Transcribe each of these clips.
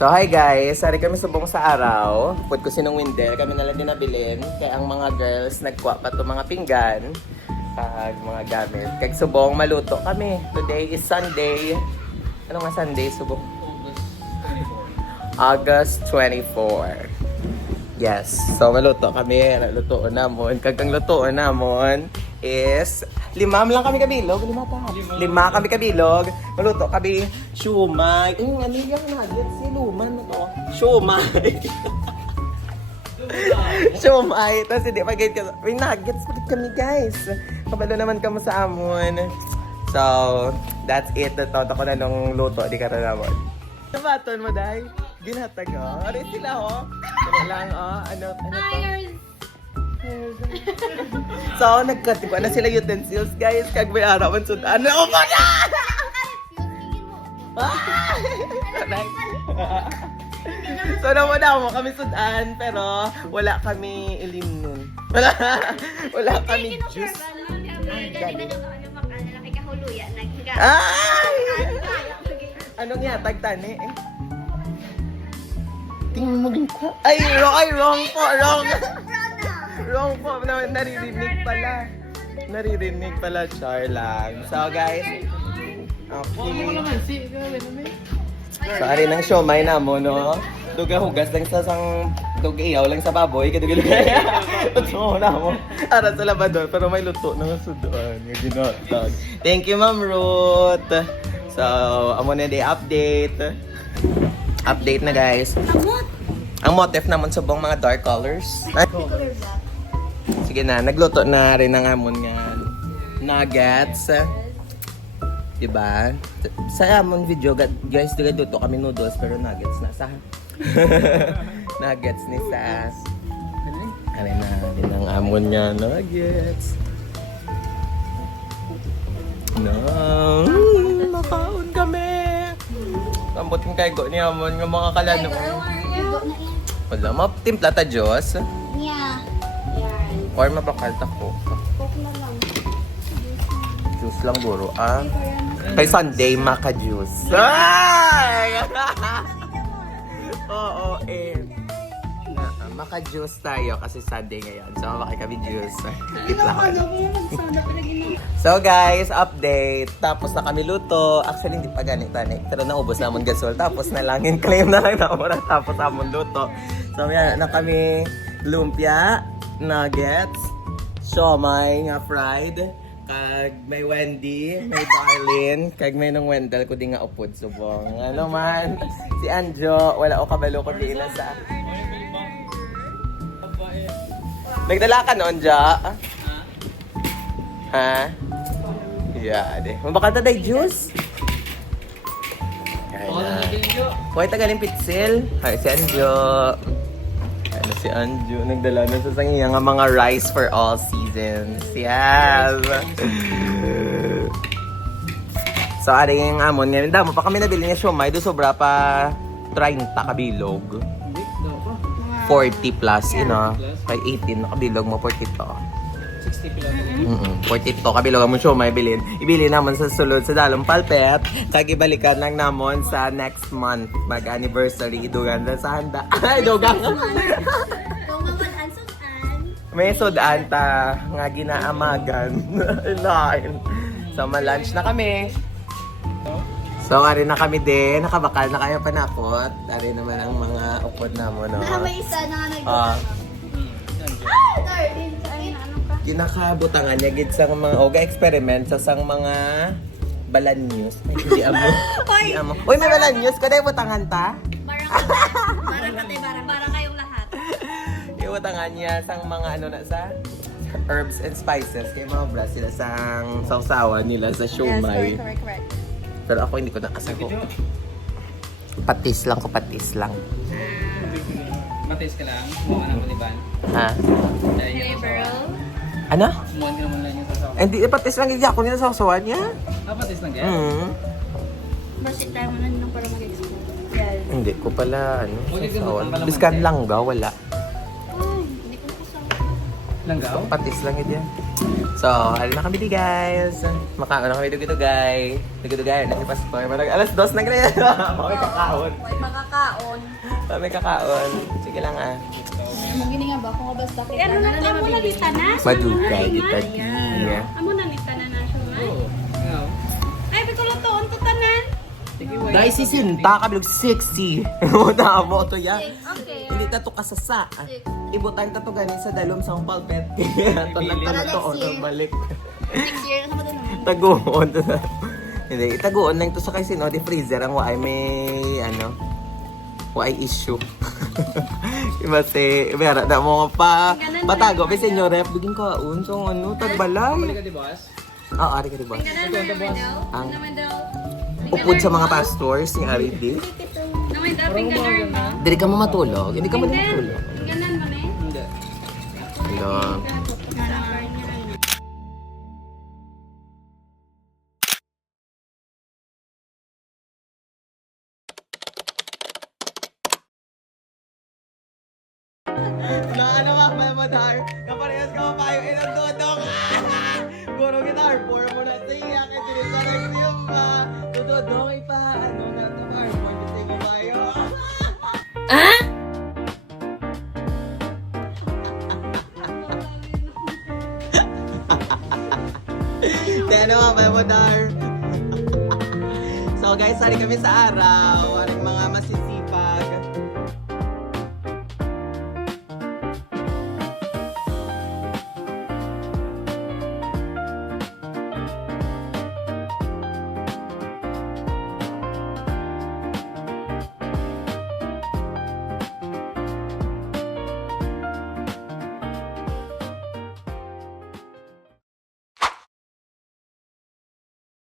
So hi guys, sari kami subong sa araw. Pud ko sinong Windel, kami nalang dinabilin. Kaya ang mga girls nagkuha pa to mga pinggan. Mga gamit. Kaya subong maluto kami. Today is Sunday. Ano nga Sunday subong? August 24. Yes. So maluto kami. Lutoon namon. Kagang lutoon namon is lima lang kami kabilog. Lima kami kabilog. Maluto kami siumay. Ano yung nuggets? Siluman na to. Siumay. Siumay. Tapos hindi pag-gate ka. May nuggets pagit kami guys. Kabalo naman kamo sa amon. So, that's it. Toto ko na nung luto. Di ka na naman. Nabaton mo dahil? Ginatag o. Aray sila o. Ano lang o. Ano to? So, nagkatipa na sila utensils, guys. Kag may arawan sudan. Ano mo na? So, nawala mo kami sudan, pero wala kami ilim nun. Wala kami juice. Ay! Anong yatag tani eh? Tingnan mo ko. Ay, wrong po. Wrong po. Naririnig pala. Naririnig pala, char lang. So, guys. Okay. So, ari ng siomay na mo, no? Duga hugas lang sa sang... Duga iyaw lang sa baboy. Kaduga-duga. Totoo na mo. Ara sa labador. Pero may luto na sudoan. Ginatag. Thank you, Ma'am Ruth. So, amo na day update. Update na, guys. Ang motif naman subong mga dark colors. Sige na, nagluto na rin ang amon nga nuggets. Diba? Sa amon video, guys, nagluto kami noodles pero nuggets na sa nuggets ni sa ano na din ang amon nga nuggets. No, makaon kami. Kambutin kay go ni amon nga mga kalano. Wala, matimpla ta Diyos. Yeah. Yan. Or mabakal ta ko. Coke na lang. Juice lang buro, ah. Kay Sunday, maka-juice. Ay! Oo, eh. Maka-juice tayo kasi Sunday ngayon. So, kami juice. Timpla ko. So, guys, update. Tapos na kami luto. Actually, hindi pa ganit-tanik. Pero naubos naman gasol. Tapos na lang. Claim na lang na umura. Tapos naman luto. So, yan na kami lumpia, nuggets, siomay nga fried, kag may Wendy, may Darlene, kag may nung Wendell ko di nga upod subong. Ano man, si Anjo, wala o kabalo ko di na sa... Nagdala ka noon, Ja? Ha? Yeah, de. Mabakanta day juice? Huwag tagaling pitsil. Hi, si Anjo. Ano si Anjo? Nagdala na sa sangiyang mga rice for all seasons. Yes! So, aring amon ngayon. Damo pa kami nabili niya siomay. Do sobra pa 30 kabilog. 40 plus, you know. Kay 18 na kabilog mo, 40 to. 60 kilometers. 40 to kabilog mo siomay bilin. Ibili naman sa sulod sa Dalong Palpet. Kag ibalikan lang namon sa next month. Mag-anniversary. Idugan na sa handa. Ay, dugan. May sudan ta nga ginaamagan. Lain. So, ma-lunch na kami. So, ari na kami din. Nakabakal na kayo panakot. Ari naman ang mga upod na mo, no? May isa na nag- Darlene, ano ka? Ginakabutangan niya gid sa mga experiment sa sang mga balanyos. Ay, hindi amo. Hindi amo. Uy, may balanyos ka dahil butangan ta? Parang kayong lahat. Ibutangan niya sang mga ano na sa herbs and spices. Kaya mga bra sila sang sausawan nila sa siomay. Correct. Pero ako hindi ko nakasal ko. Patis lang. Matis ka lang, kumuha ng maliban. Ha? Dahil yung sasawa. Ano? Kumuha ka naman lang yung sasawa. Hindi, patis lang hindi ako nila sausawan niya. Patis lang yan? Basit tayo mo na nung para mag-explore. Yes. Hindi ko pala, ano, Ulit yung sausawan. butang Biskan kalamansi. lang ga, wala. Ay, hindi ko kasama. Langgaw? Patis lang yan. So, halin na kami di guys. Makaon na kami dugay-dugay. Dugay-dugay, na si Pastor. Alas 2 na ganyan. May kakaon. Huwag makakaon. May kakaon. Sige lang ah. Mo gini nga ba kung basta kita. Ano na amo na dita na? Madugay, kita di. Amo na dita na na siya. Ikaw. Ay, bikulo to on to tanan. Sige, wait. Guys, si Sinta, kabilog sexy. Una mo to ya. Okay. Hindi ta to kasasa. Ibutan ta to ganin sa dalom sa palpet. Ito lang ka na to on balik. Next year na mo din naman. Taguon to na. Hindi, itaguon lang to sa kay sino di freezer ang waay may ano. Waay issue. Imase, bera na mo pa patago ba senyo rep bigin ka so ano tagbalay. Balik ka di boss? Ah, ari ka di ba? Naman daw. Ang Naman daw. upod sa mga pastors ni Ari di. Naman daw pinganar mo. Dili ka mo matulog, hindi ka mo matulog. Ganan mo na eh. Hindi. Hello. Na ano ka, Mamadar? Kaparehas ka mapayo inang dodong. Guro gitar, pour mo na sa iya. Kaya tinisalag ko yung dodong pa. Ano ka ito, Mar? Pagkising mo mapayo. Di ano ka, Mamadar? So guys, sari kami sa araw. Aring mga masisipag.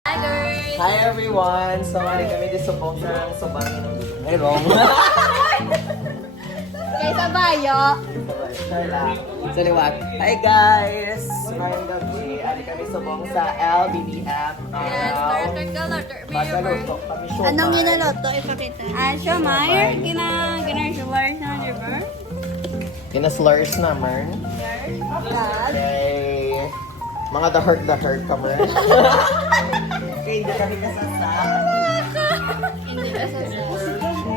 Hi girls. Hi everyone! So, hari kami di subong sa subangin ng gusto. Hey, wrong. Kay Sabayo. Sa liwat. Hi guys! Ngayong gabi, hari kami subong sa LBBF. Yes, Lord Pagkaluto kami siomay. Anong ginaloto? Ipakita. Ah, siomay. Gina-slurs na, di ba? Kina-slurs naman. Okay. Mga the hurt kami. Okay, hindi kami kasasa. Hindi ka sa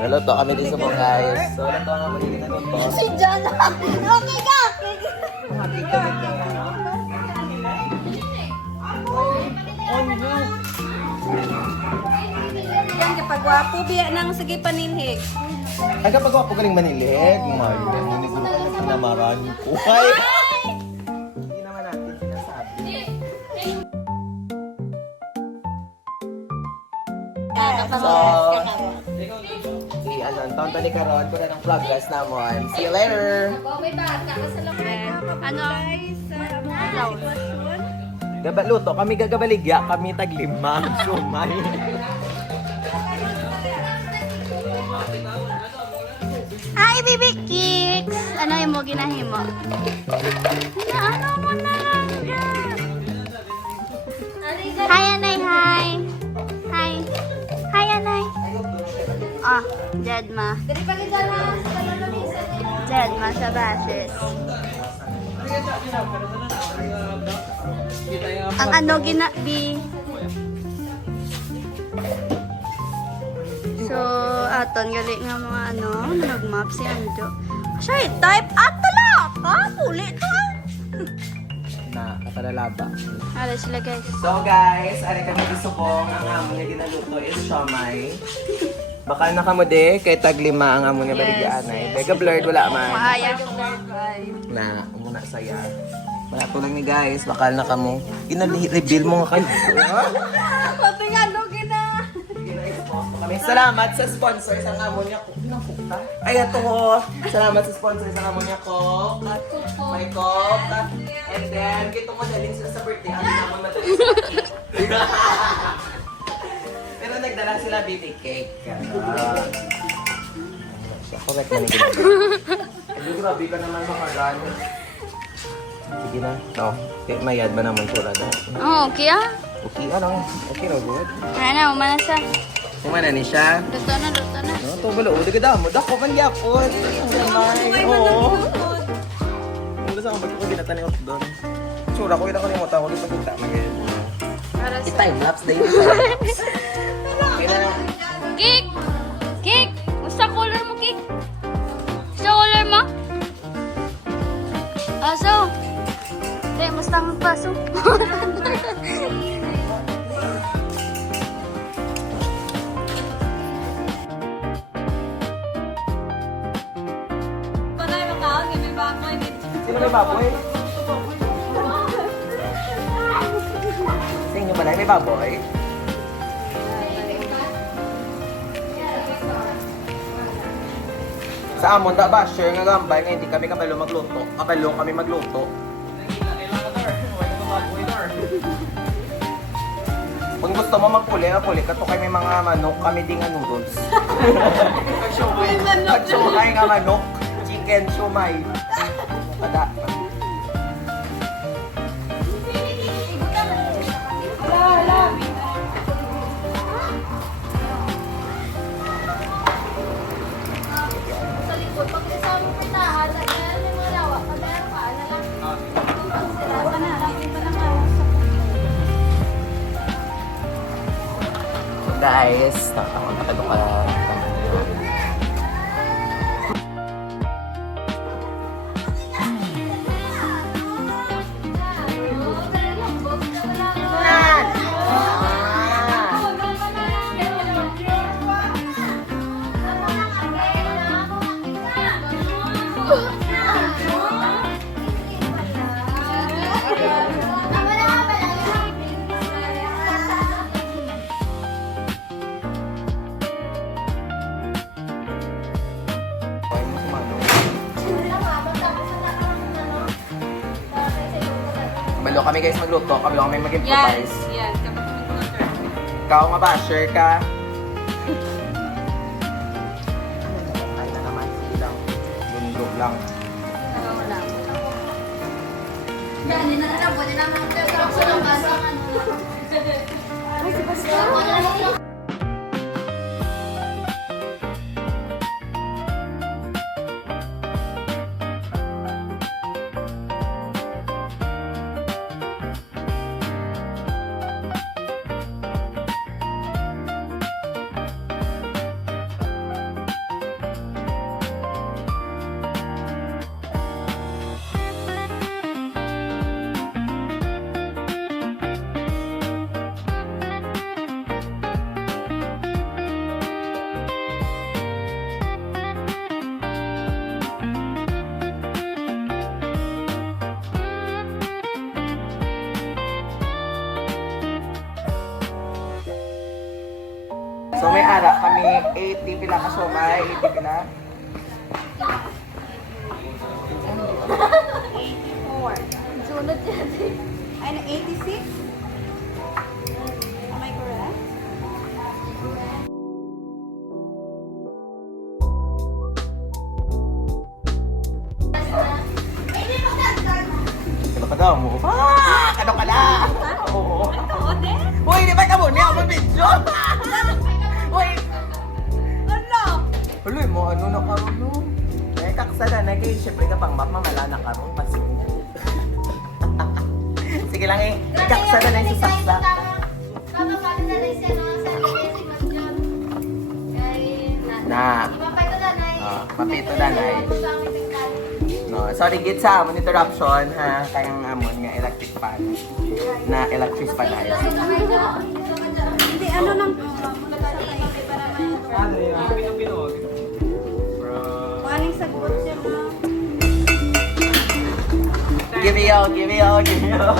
Naluto kami di subong guys. So, nato nga muli na luto. Si John. Okay ka. Happy kami ka. Yan, kapag wapo, biya nang sige panilhig. Ay, kapag ako galing manilig, Mario, hindi ko naman pinamaran ko. Ay! Hindi naman natin sinasabi. So, si Anton Talikaron, ko na ng vlog guys naman. See you later! Ano? Gabaluto, kami gagabaligya, kami taglima. Sumay. Hi, Bibi Kicks! Ano yung mo ginahimo? Ano mo na lang dyan? Hi, Anay, hi! Hi! Hi, Anay! Ah, Jedma. Jedma sa basis. Ang ano ginabi? So, aton gali nga mga ano, nag-map si Anjo. Siya, type atala ka, puli to. Na, kapalalaba. Hala sila guys. So guys, ari kami isubong. Ang amon na ginaluto is siomay. Bakal na kamo de, kay taglima ang amon na baligyan ay. Mega blurred, wala man. Maaya. Na, muna saya. Wala to lang ni guys, bakal na kamo. Ina-reveal mo nga kayo. Pati nga, lugi na. Kami salamat sa sponsor sa amon niya ko. Ay, ito ko. Salamat sa sponsor sa amon niya ko. May coke. And then, kito mo dalhin sila sa birthday. Ano naman madali sa cake. Pero nagdala sila baby cake. Correct na nito. Hindi grabe ka naman makagano. Sige na. No. Mayad ba naman sura na? Oh, okay ah. Okay, ano? Okay na, good. Ano, manasa. Kumana ni siya. Luto na, luto na. No, to balo, udah ka damo. Dako man gyapon. Oo. Mula sa akong ko ginatani off doon. itsura ko. Yung nakalimutan ko. Di pa kita. Para sa... I-time-lapse na yun. Time-lapse. Okay na lang. Kik! Kik! Gusto color mo, Kik? Gusto color mo? Aso! Hindi, basta magpaso. Sino may baboy? Sa inyo ba na may baboy? Sa amon da ba, share nga gambay nga hindi kami kabalo magluto. Kabalo kami magluto. Kung gusto mo magpuli, ka to kay may mga manok, kami ding noodles. Pag-shumay nga manok, chicken shumay. Pada. Guys, nakakapagod ka. Kabalo kami guys magluto, kabalo kami mag-improvise. Yes, kapag kumulutor. Ikaw nga ba, share ka? Ay na naman, sige lang. Lundo lang. Yan, ninanap na naman ang pero sa labas ang ano. Ay, si Pascal. So may ara kami 80 pila ka somay, 80 pila. 84. Sunod yan. Ay, 86? Am I correct? Kano ka daw mo? Kano ka na? Oo. Uy, di ba ka mo niya? Mag-video! Uy! Ano? Uloy mo, ano na karoon no? Eh, kaksada na kayo. Siyempre ka pang mamala na karoon. Mas... Sige lang eh. Kaksada na yung sasaksa. Na. Mapito na na eh. No, sorry git sa amon interruption ha. Kayang amon nga electric fan. Na electric fan na. Hindi, ano lang. Paning sagot siya na. Give me all, give me all, give me all.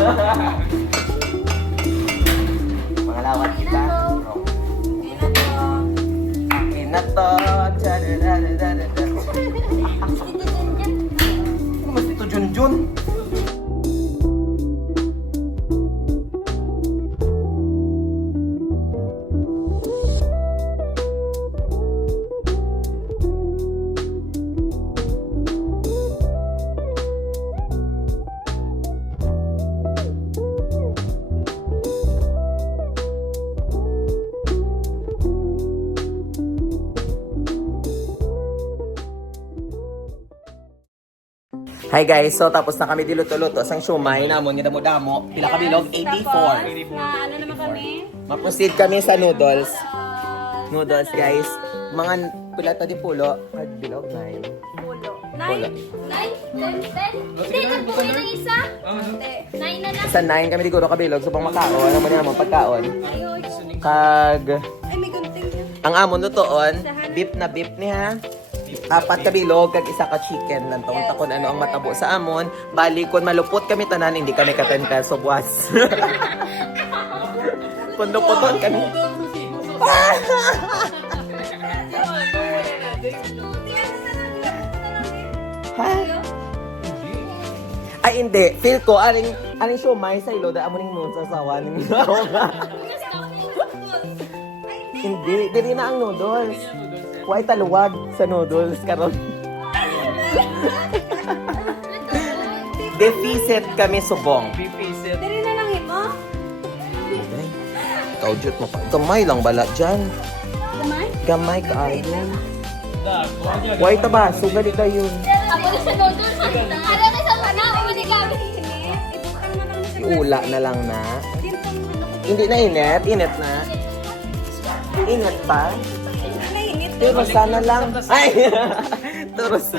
Mga lawat kita. Pinato. Dadadadadada. Ano mas ito, Junjun? Hi guys, so tapos na kami diluto-luto sang siomay namon nga damo-damo. Pila ka bilog? 84. Na ano naman kami? Ma-proceed kami sa noodles. Noodles guys. Mga pila ta di pulo. Kag bilog 9. Pulo. Pulo. 9, 10, 10. Hindi, nagbuhay ng isa. 9 na lang. Sa 9 kami diguro ka bilog so pang makaon. Ano man namon pagkaon. Ayun. Kag Ay, may gunting yun. ang amon lutoon, beef na beef niya. 4 ka bilog kag isa ka chicken lang tong takon ano ang matabo sa amon. Bali kun malupot kami tanan hindi kami ka 10 peso buwas. Punduputon kami. Ha? Ay hindi, feel ko aling siomay sa ilo da amo ning nun sa sawa ning Hindi, diri na ang noodles. Huwag taluwag sa noodles karon. Deficit kami subong. Pipisit. Dari na lang imo? Kaujot mo pa. Gamay lang bala dyan. Gamay? Gamay ka ayun. Huwag taba, sugal ito yun. Ako na sa noodles. Ano na sa mana? Umili kami. Ibutang na lang sa Iula na lang na. dintong ano ko. Hindi na init. Init na. Init pa. Nainit. Pero sana lang. Ay! Turos.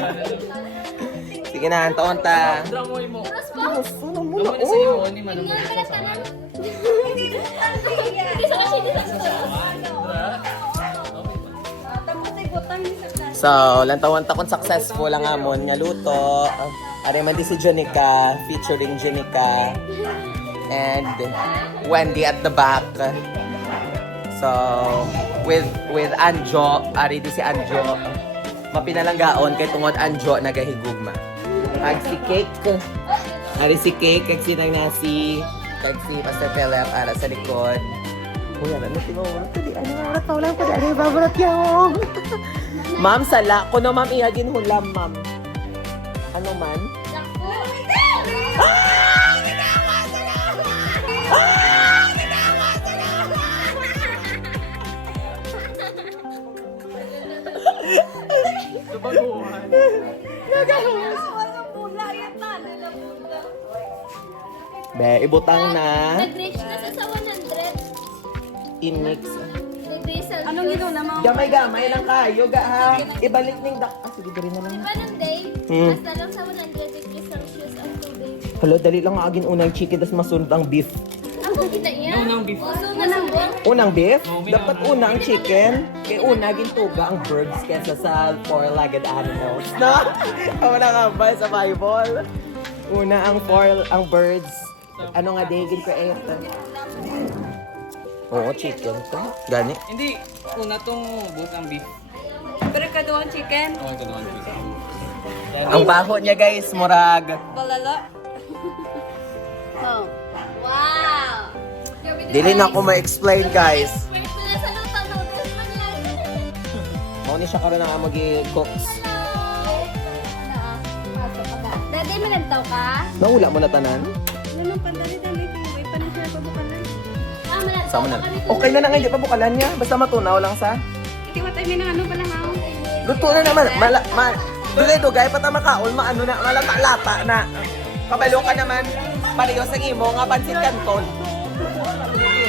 Sige na, antaon ta. Dramoy mo. Tapos pa. Ano muna? Lumo na sa iyo, ni Tingnan Manong. ka na tanan. Hindi mo Hindi sa kasi, hindi sa kasi. Tapos ibutang ni sa class. So, lantawan takon successful ang amon nga luto. Ari man di si Jenica, featuring Jenica. And Wendy at the back. So, with Anjo, ari di si Anjo. Mapinalanggaon kay tungod Anjo nagahigugma. Ag si Cake. Ari si Cake, kag si Nasi, kag si Pastor Philip ara sa likod. Uy, ano si Mama? Tadi ano oras pa lang ko dali babarat yaw. Ma'am, sala ko no ma'am iagin hulam, ma'am. Ano man? Walang pula yan na. Nila pula. Be, ibutang na. Nag-reach na sa 100. In-mix. Nag-reach sa Anong ito na mga? Gamay-gamay lang kayo, ga ha. Ibalik ning dak. Ah, sige, dali na lang. Diba ng day? Hmm. Basta lang sa 100 degrees Celsius ang tubig. Hello, dali lang nga agin unang chicken, tas masunod ang beef. Ako kita iya. Unang beef. Puso na subong. Unang beef? Dapat una ang chicken. Kay una gintuga ang birds kesa sa four-legged animals. No? Wala nga ba sa Bible? Una ang birds. Ano nga day gin-create? Oo, chicken to. Gani. Hindi, una tong buhok ang beef. Pero kaduang chicken. Oh, ito naman beef. Ang baho niya guys, murag. Balala. Oh. Wow! Dili na ako ma-explain guys. First na sa lutang noodles man yan. Mao ni siya karon nga magi-cooks. Dati managtaw ka? Naula mo na tanan? Ano nang pandali-dali ito? May panisya pa bukalan. Ah, managtaw Sama na. ka kami. Okay na nga, hindi pa bukalan niya. Basta matunaw lang sa. Iti what I mean, ano pala nga? Luto na naman. Dugay-dugay, pata makaon, maano na, malata-lata na. Kabalo ka naman, pareho sa imo, nga pansit kanton.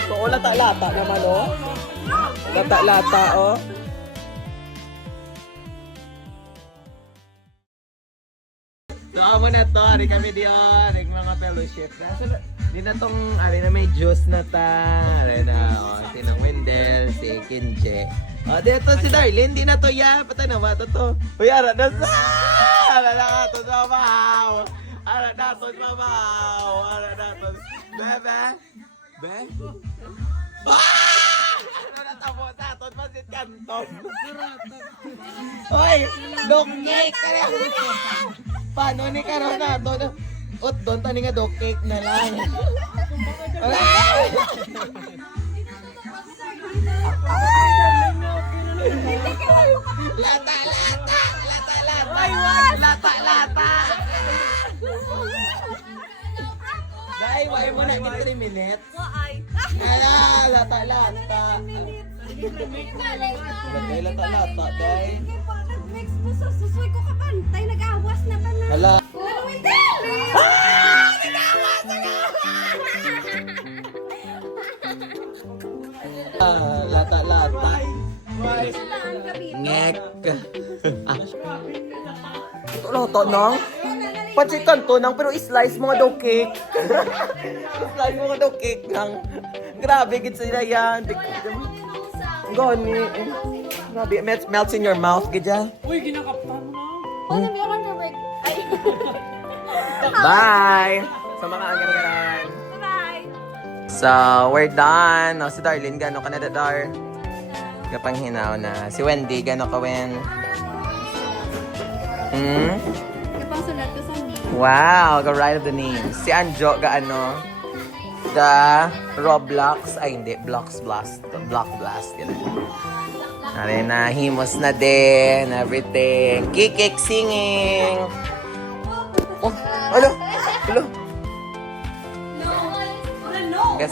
So, lata-lata naman, oh. Lata-lata, oh. So, amo na to. Ari kami diyon. Ari mga fellowship. Di na tong, ari na may juice na ta. Ari na, oh. Si Nang Wendell, si Kinje. Oh, dito si Darlene. Di na to ya. Patay na ba? Ito. Uy, ara na sa! Ara na ka to sa mabaw. Ara na to sa mabaw. Ara na to. Bebe? Be? Ah! Ano na tamo sa aton? Pasit kanton. Hoy! Dog cake! Paano ni karon na to? Ot doon tani nga dog cake na lang. Lata lata, lata lata. Ay, wag lata lata. Dai, why mo na 3 minutes? Waay. Kaya lata lata. Bagay lata lata, dai. Nag-mix mo sa susoy ko kapantay. Nag-awas na pa na. Hala. Ano Luto, nang? Pachikan to nang, pero slice mga daw cake. Slice mga daw cake nang. Grabe, gid sila yan. Gani. Grabe, melts in your mouth, gid yan. Uy, ginakaptan mo na. Oh, sabi ako na break. Ay. Bye! Sa mga agaran. Bye. So, we're done. Si Darlene, gano'n ka na, Dar? Kapang hinaw na. Si Wendy, gano'n ka, Wen? Kapang sulat ko sa name. Wow, ga-write of the names. Si Anjo, gaano? The Roblox. Ay, hindi. Block Blast. Ganun. Nari na, himos na din. Everything. Kikik singing. Oh, alo.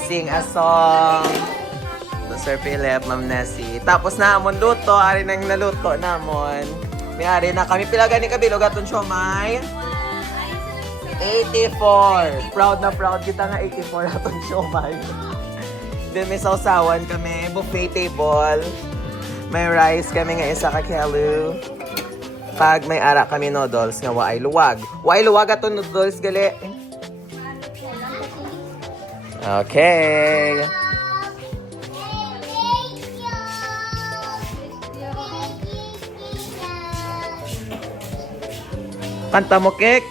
Sing a song. So, Sir Philip, Ma'am Nessie. Tapos namon luto. Ari nang naluto namon. May ari na kami. Pilagan ni Kabilo. Gaton siomay. 84. Proud na proud kita nga 84 atong siomay. Then may sausawan kami. Buffet table. May rice kami nga isa ka kelu. Pag may ara kami noodles nga waay luwag. Waay luwag atong noodles gali. Okay. Kanta mo, Kek.